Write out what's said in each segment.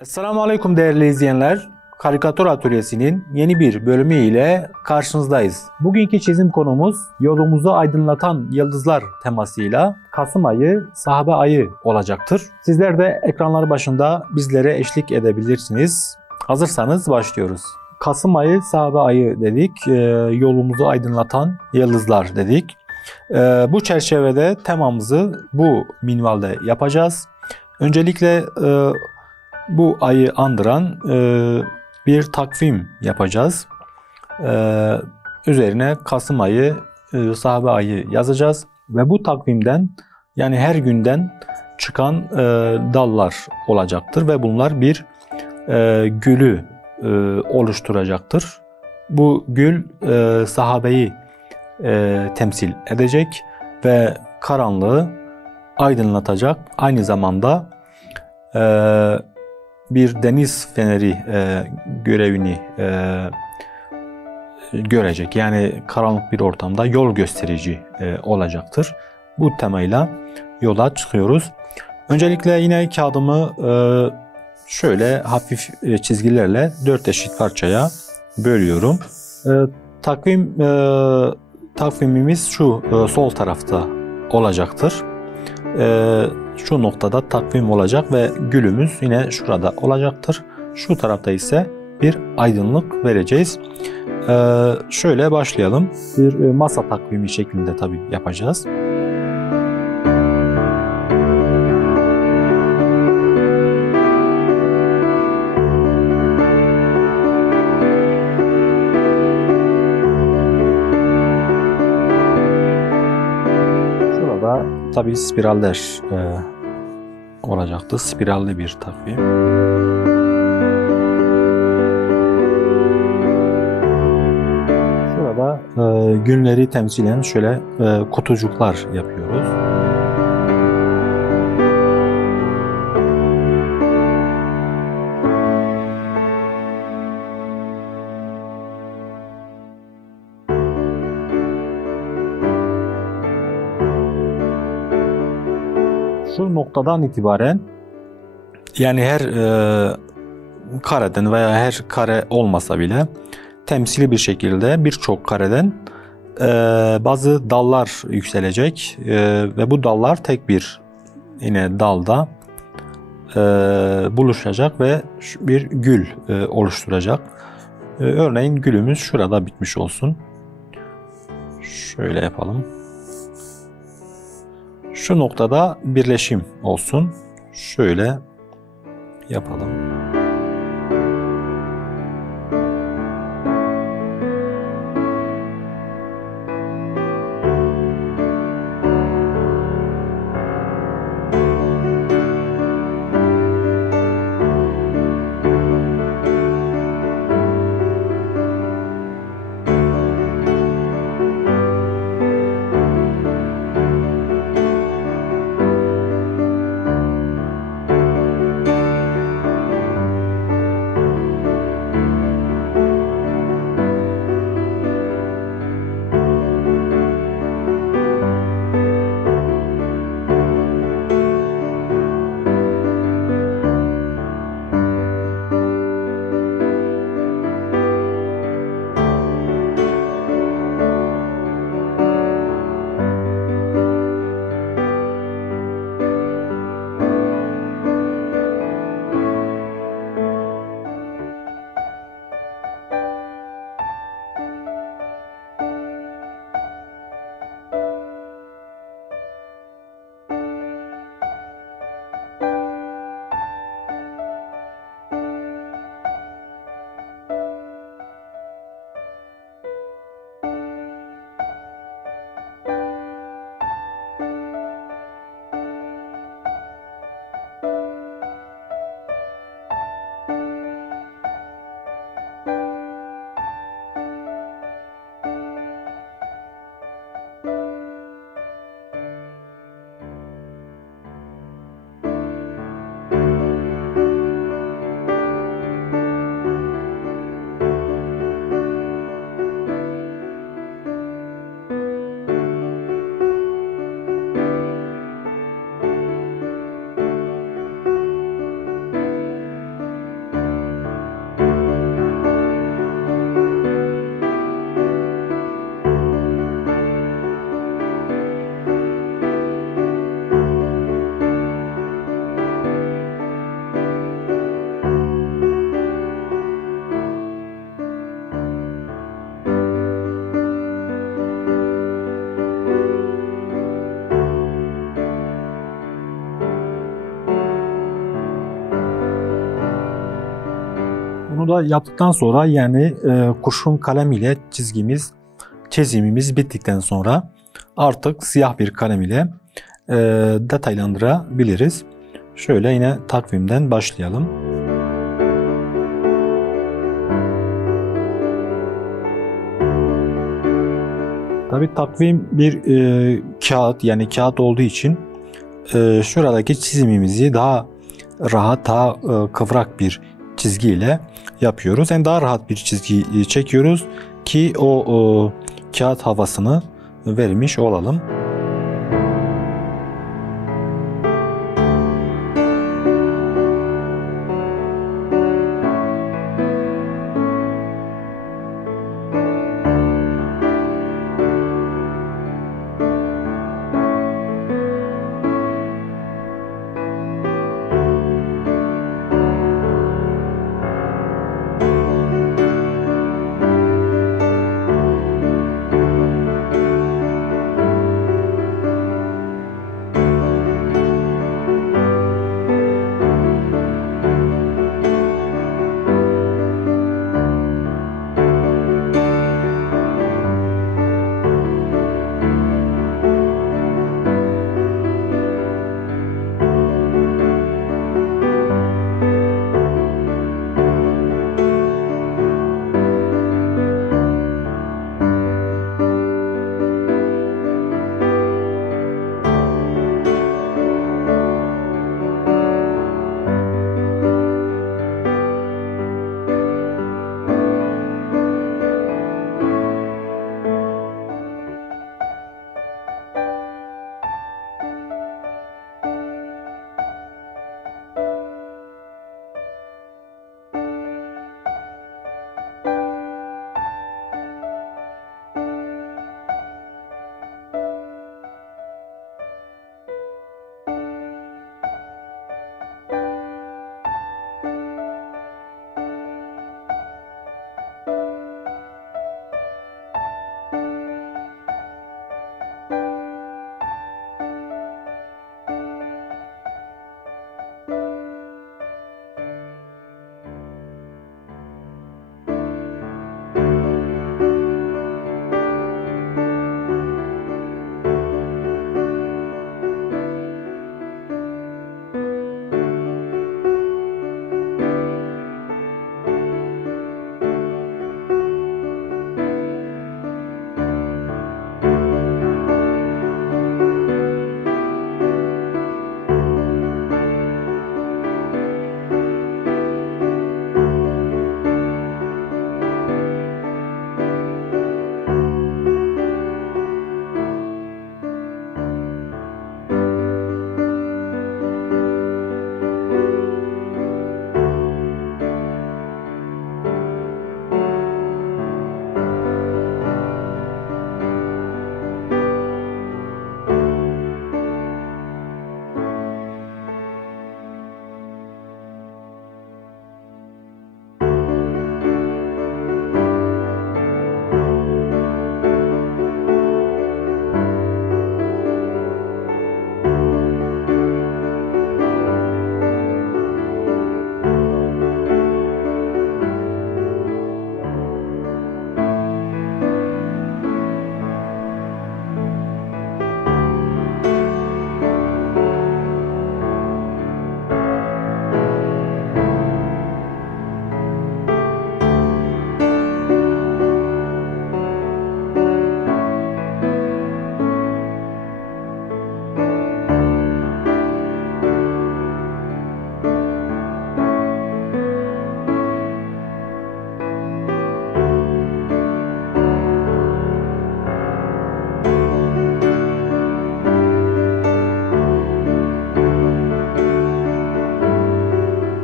Esselamu Aleyküm değerli izleyenler. Karikatür Atölyesi'nin yeni bir bölümü ile karşınızdayız. Bugünkü çizim konumuz yolumuzu aydınlatan yıldızlar temasıyla Kasım ayı, sahabe ayı olacaktır. Sizler de ekranlar başında bizlere eşlik edebilirsiniz. Hazırsanız başlıyoruz. Kasım ayı, sahabe ayı dedik. Yolumuzu aydınlatan yıldızlar dedik. Bu çerçevede temamızı bu minvalde yapacağız. Öncelikle bu ayı andıran bir takvim yapacağız. Üzerine Kasım ayı, sahabe ayı yazacağız. Ve bu takvimden, yani her günden çıkan dallar olacaktır. Ve bunlar bir gülü oluşturacaktır. Bu gül sahabeyi temsil edecek ve karanlığı aydınlatacak. Aynı zamanda bir deniz feneri görevini görecek. Yani karanlık bir ortamda yol gösterici olacaktır. Bu temayla yola çıkıyoruz. Öncelikle yine kağıdımı şöyle hafif çizgilerle 4 eşit parçaya bölüyorum. Takvimimiz şu sol tarafta olacaktır. Şu noktada takvim olacak ve gülümüz yine şurada olacaktır. Şu tarafta ise bir aydınlık vereceğiz. Şöyle başlayalım. Bir masa takvimi şeklinde tabii yapacağız. Şurada tabii spiraller olacaktı. Spiralli bir takvim. Şurada günleri temsilen şöyle kutucuklar yapıyoruz. Şu noktadan itibaren, yani her kareden veya her kare olmasa bile temsili bir şekilde birçok kareden bazı dallar yükselecek ve bu dallar tek bir yine dalda buluşacak ve bir gül oluşturacak. Örneğin gülümüz şurada bitmiş olsun. Şöyle yapalım. Şu noktada birleşim olsun. Şöyle yapalım. Bunu da yaptıktan sonra yani kurşun kalem ile çizimimiz bittikten sonra artık siyah bir kalem ile detaylandırabiliriz. Şöyle yine takvimden başlayalım. Tabii takvim bir kağıt, yani kağıt olduğu için şuradaki çizimimizi daha rahat, daha kıvrak bir çizgiyle yapıyoruz. Yani daha rahat bir çizgi çekiyoruz ki o kağıt havasını vermiş olalım.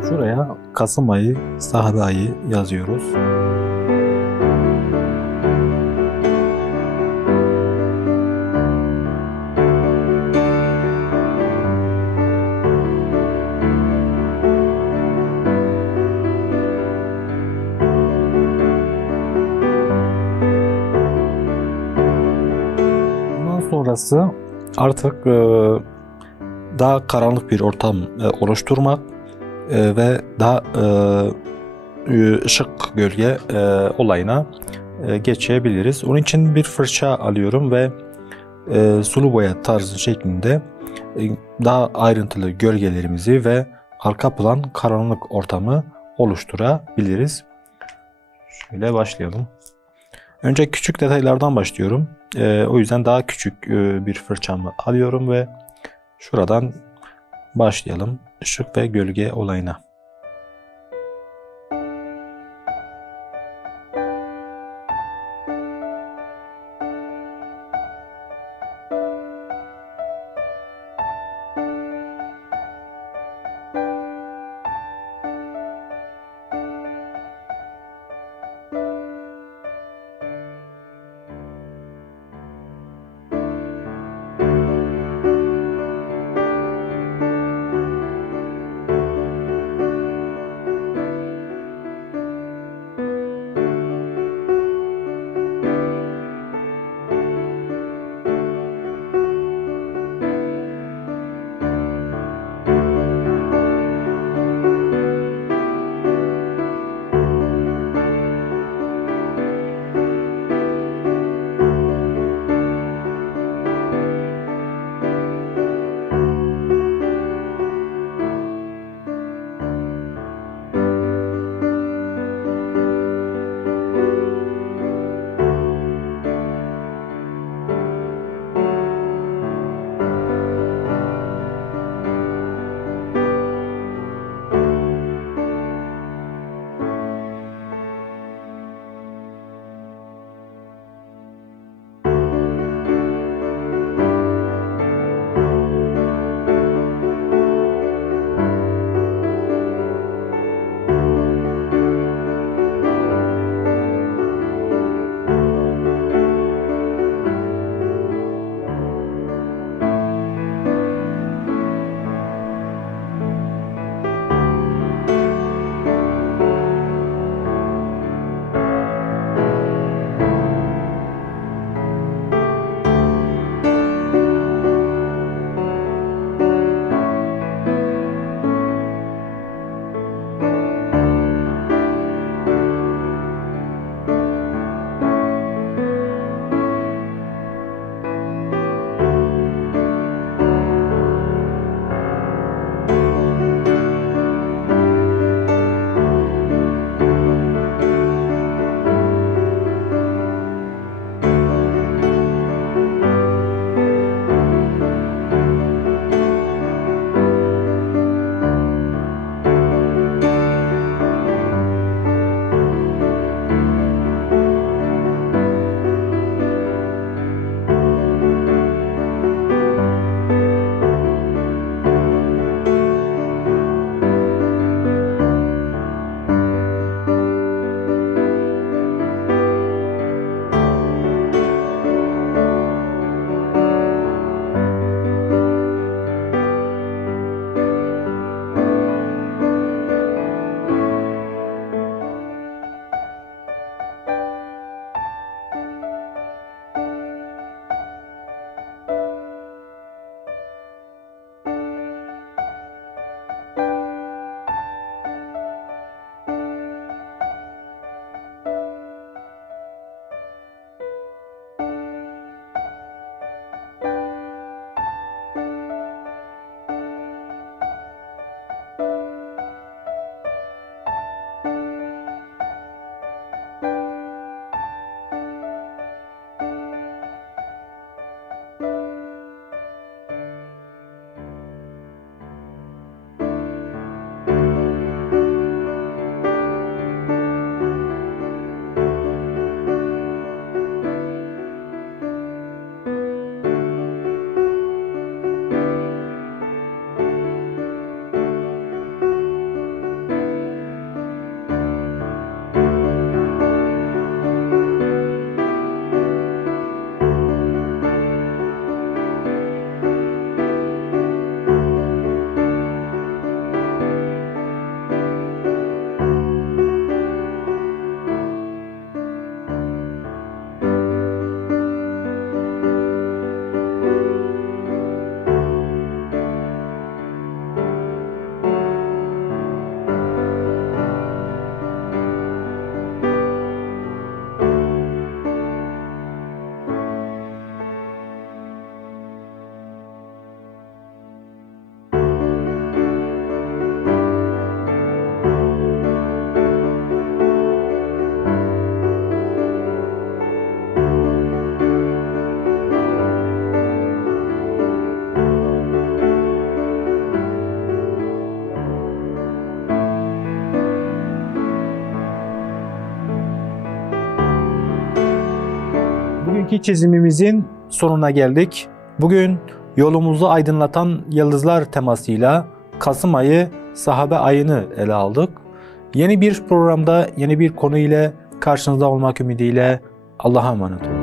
Şuraya Kasım ayı, sahabe ayı yazıyoruz. Bundan sonrası artık daha karanlık bir ortam oluşturmak ve daha ışık gölge olayına geçebiliriz. Onun için bir fırça alıyorum ve sulu boya tarzı şeklinde daha ayrıntılı gölgelerimizi ve arka plan karanlık ortamı oluşturabiliriz. Şöyle başlayalım. Önce küçük detaylardan başlıyorum. O yüzden daha küçük bir fırçamı alıyorum ve şuradan başlayalım ışık ve gölge olayına. Bugünkü çizimimizin sonuna geldik. Bugün yolumuzu aydınlatan yıldızlar temasıyla Kasım ayı sahabe ayını ele aldık. Yeni bir programda yeni bir konu ile karşınızda olmak ümidiyle Allah'a emanet olun.